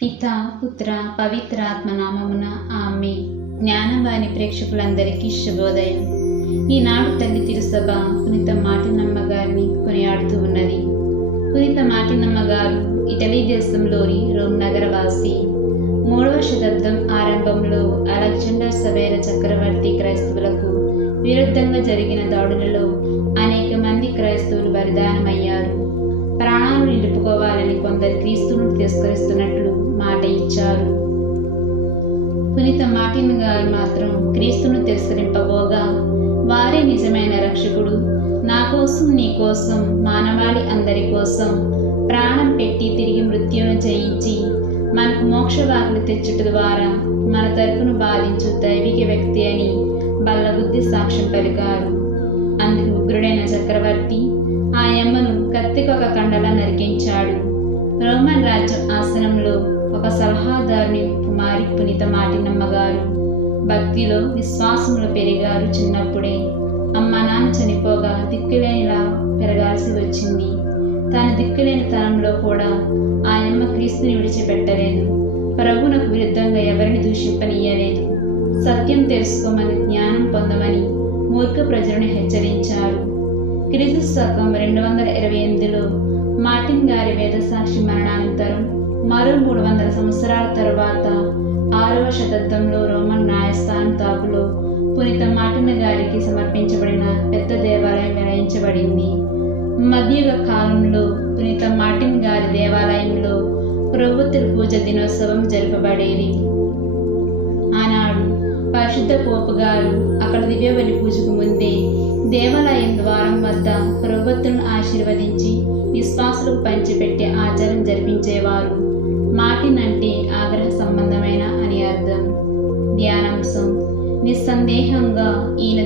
పిత పుత్ర పవిత్రాత్మ నామమున ఆమె. జ్ఞానవాణి ప్రేక్షకులందరికీ శుభోదయం. ఈనాడు తల్లి తిరుసభ పునీత మార్టినమ్మ గారిని కొనియాడుతూ ఉన్నది. పునీత మార్టినమ్మ గారు ఇటలీ దేశంలోని రోమ్ నగరవాసి. 3వ శతాబ్దం ఆరంభంలో అలెగ్జాండర్ సవేర చక్రవర్తి క్రైస్తవులకు విరుద్ధంగా జరిగిన దాడులలో అనేక మంది క్రైస్తవులు బలిదానమయ్యారు. ప్రాణాలు నిలుపుకోవాలని కొందరు క్రీస్తును తిరస్కరిస్తున్నట్లు మాట ఇచ్చారు. పునీత మార్టిన్ గారు మాత్రం క్రీస్తును తిరస్కరింపబోగా, వారే నిజమైన రక్షకుడు, నా కోసం నీ కోసం మానవాళి అందరి కోసం ప్రాణం పెట్టి తిరిగి మృత్యువును జయించి మనకు మోక్షవాకులు తెచ్చుట ద్వారా మన తరపును బాధించు దైవిక వ్యక్తి అని బల్లగుద్ది సాక్ష్యం పలికారు. అందుకు ఉగ్రుడైన చక్రవర్తి ఆ యమ్మను కత్తికొక కండలా నరికించాడు. రోమన్ రాజ్యం ఆసనంలో ఒక సలహాదారుని కుమారి పునీత మార్టినమ్మ గారు భక్తిలో విశ్వాసంలో పెరిగారు. చిన్నప్పుడే అమ్మ నాన్న చనిపోగా దిక్కులేనిలా పెరగాల్సి వచ్చింది. తాను దిక్కులేని తనంలో కూడా ఆయమ్మ క్రీస్తుని విడిచిపెట్టలేదు. ప్రభువునకు విరుద్ధంగా ఎవరిని దూషింపనీయలేదు. సత్యం తెలుసుకోమని, జ్ఞానం పొందమని మూర్ఖ ప్రజలను హెచ్చరించారు. క్రీస్తు శకం 228లో మార్టిన్ గారి వేదసాక్షి మరణానంతరం మరో 300 సంవత్సరాల తరువాత 6వ శతాబ్దంలో రోమన్ న్యాయస్థానం తాపులో పునీత మార్టిన్ గారికి సమర్పించబడిన పెద్ద దేవాలయం నిర్వహించబడింది. మధ్యయుగ కాలంలో పునీత మార్టిన్ గారి దేవాలయంలో ప్రభుత్వ పూజ దినోత్సవం జరపబడేది. ఆనాడు పరిశుద్ధ పోపు గారు అక్కడ దివ్యబలి పూజకు ముందే దేవాలయం ద్వారం వద్ద ప్రభుత్వను ఆశీర్వదించి విశ్వాసులకు పంచిపెట్టే ఆచారం జరిపించేవారు. మార్టిన్ అంటే ఆగ్రహ సంబంధమైన అని అర్థం. ధ్యానాంశం: నిస్సందేహంగా ఈయన